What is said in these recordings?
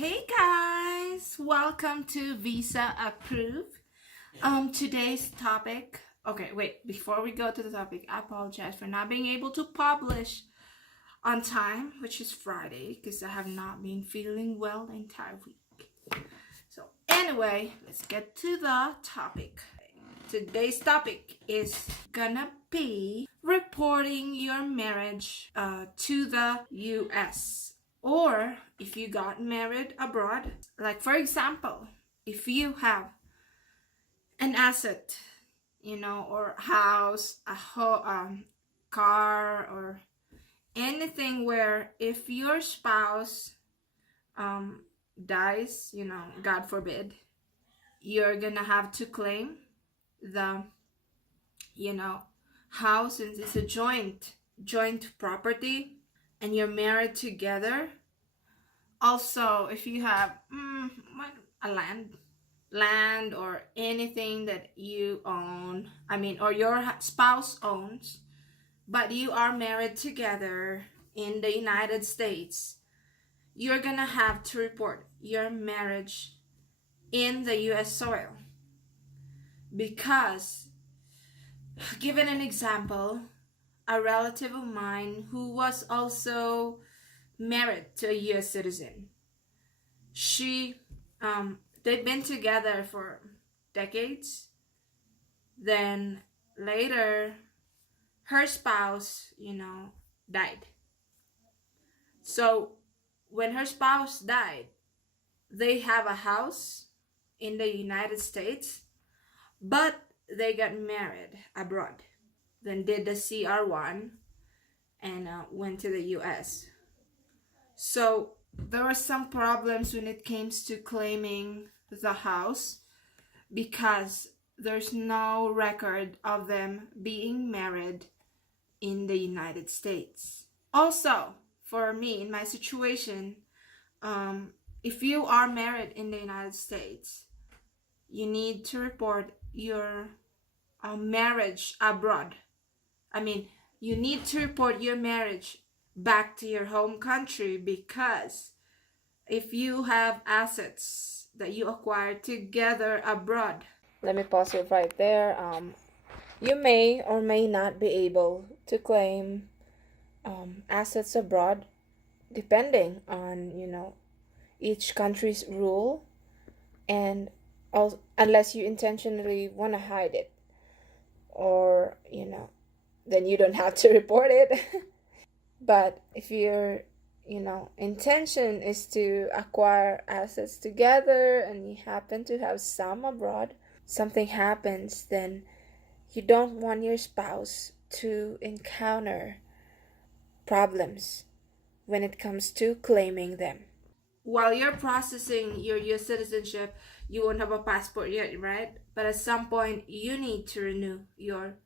Hey guys, welcome to Visa Approved. Today's topic. Okay, wait, before we go to the topic, I apologize for not being able to publish on time, which is Friday, because I have not been feeling well the entire week. So, anyway, let's get to the topic. Today's topic is gonna be reporting your marriage to the US, or if you got married abroad. Like, for example, if you have an asset, or house, car, or anything where if your spouse dies, God forbid, you're gonna have to claim the you know house, since it's a joint property and you're married together. Also, if you have a land or anything that you own, or your spouse owns, but you are married together in the United States, you're gonna have to report your marriage in the US soil. Because, given an example, a relative of mine who was also married to a US citizen, she they've been together for decades. Then later, her spouse, died. So when her spouse died, they have a house in the United States, but they got married abroad. Then did the CR1 and went to the US. So there were some problems when it came to claiming the house, because there's no record of them being married in the United States. Also, for me, in my situation, if you are married in the United States, you need to report your marriage abroad. You need to report your marriage back to your home country, because if you have assets that you acquire together abroad. Let me pause it right there. You may or may not be able to claim assets abroad, depending on each country's rule, and unless you intentionally want to hide it, or then you don't have to report it. But if your intention is to acquire assets together and you happen to have some abroad, something happens, then you don't want your spouse to encounter problems when it comes to claiming them. While you're processing your US citizenship, you won't have a passport yet, right? But at some point, you need to renew your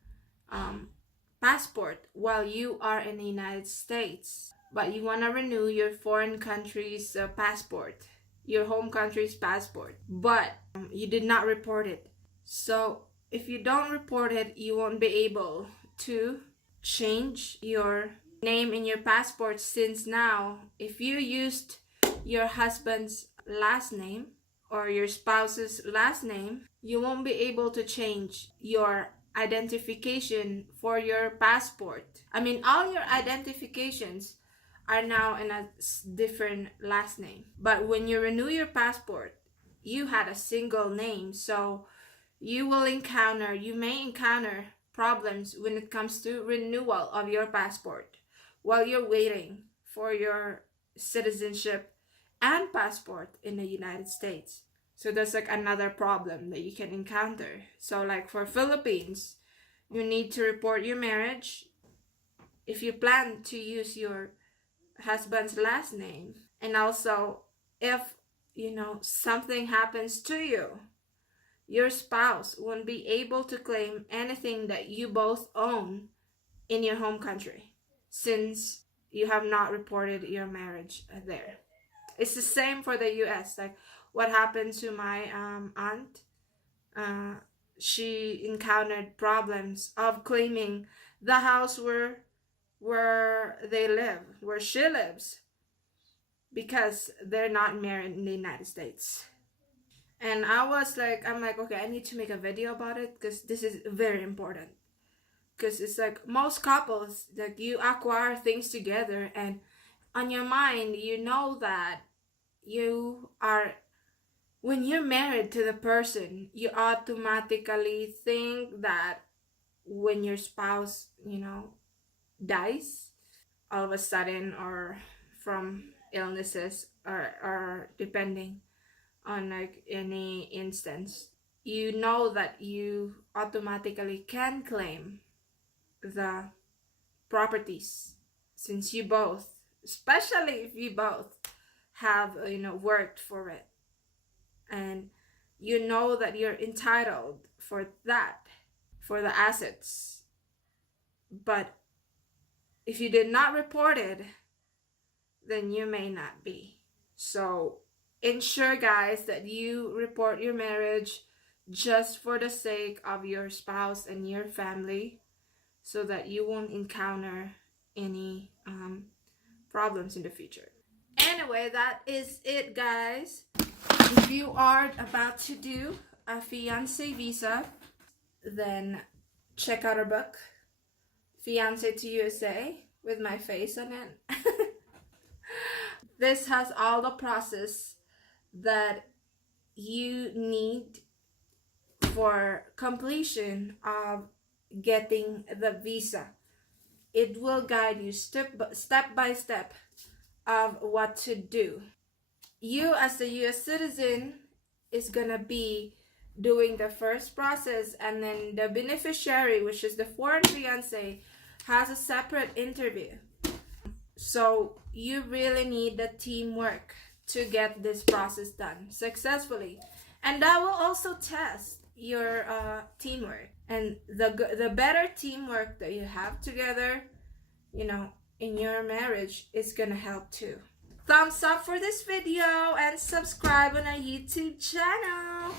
passport while you are in the United States. But you want to renew your foreign country's passport, your home country's passport, but you did not report it. So if you don't report it, you won't be able to change your name in your passport, since now if you used your husband's last name or your spouse's last name, you won't be able to change your identification for your passport. All your identifications are now in a different last name, but when you renew your passport, you had a single name. So you may encounter problems when it comes to renewal of your passport while you're waiting for your citizenship and passport in the United States. So that's like another problem that you can encounter. So like for Philippines, you need to report your marriage if you plan to use your husband's last name. And also, if something happens to you, your spouse won't be able to claim anything that you both own in your home country, since you have not reported your marriage there. It's the same for the US. Like what happened to my aunt, she encountered problems of claiming the house where they live, where she lives, because they're not married in the United States. And I'm like, okay, I need to make a video about it because this is very important. Because it's like most couples, like you acquire things together, and on your mind, you know that you are, when you're married to the person, you automatically think that when your spouse, dies all of a sudden, or from illnesses, or depending on like any instance, you know that you automatically can claim the properties, since you both, especially if you both have worked for it, and you know that you're entitled for that, for the assets. But if you did not report it, then you may not be. So ensure, guys, that you report your marriage just for the sake of your spouse and your family, so that you won't encounter any problems in the future. Anyway, that is it, guys. If you are about to do a fiance visa, then check out our book, Fiance to USA, with my face on it. This has all the process that you need for completion of getting the visa. It will guide you step by step of what to do. You as a US citizen is gonna be doing the first process, and then the beneficiary, which is the foreign fiance, has a separate interview. So you really need the teamwork to get this process done successfully, and that will also test your teamwork. And the better teamwork that you have together, in your marriage, is gonna help too. Thumbs up for this video and subscribe on our YouTube channel.